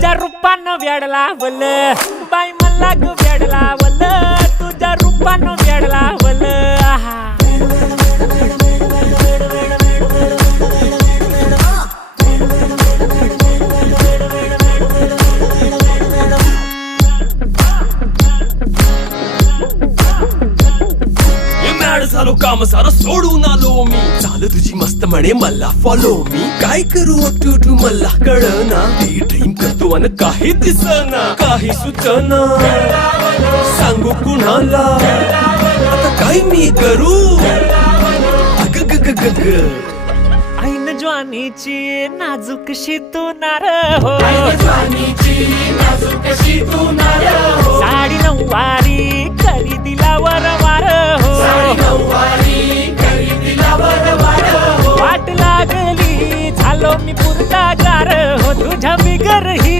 तुझ्या रूपानं वेड लावल बाई मला ग वेड लावल तुझ्या रूपानं वेड लावल आहा झालो काम सारं सोडून आलो मी चाल तुझी मस्त म्हणे मला फॉलो मी काय करू टू मला कळना ती ड्रीम करतो अन काही दिसना काही सुचना सांगू कुणाला आता काय मी करू अग ग ग ग ग ऐन ज्वानीची नाजूकशी तू नार हो साडी नऊवारी करी दिला वरवार हो वाट लागली झालो मी पुरता गार हो तुझ्या बिगर ही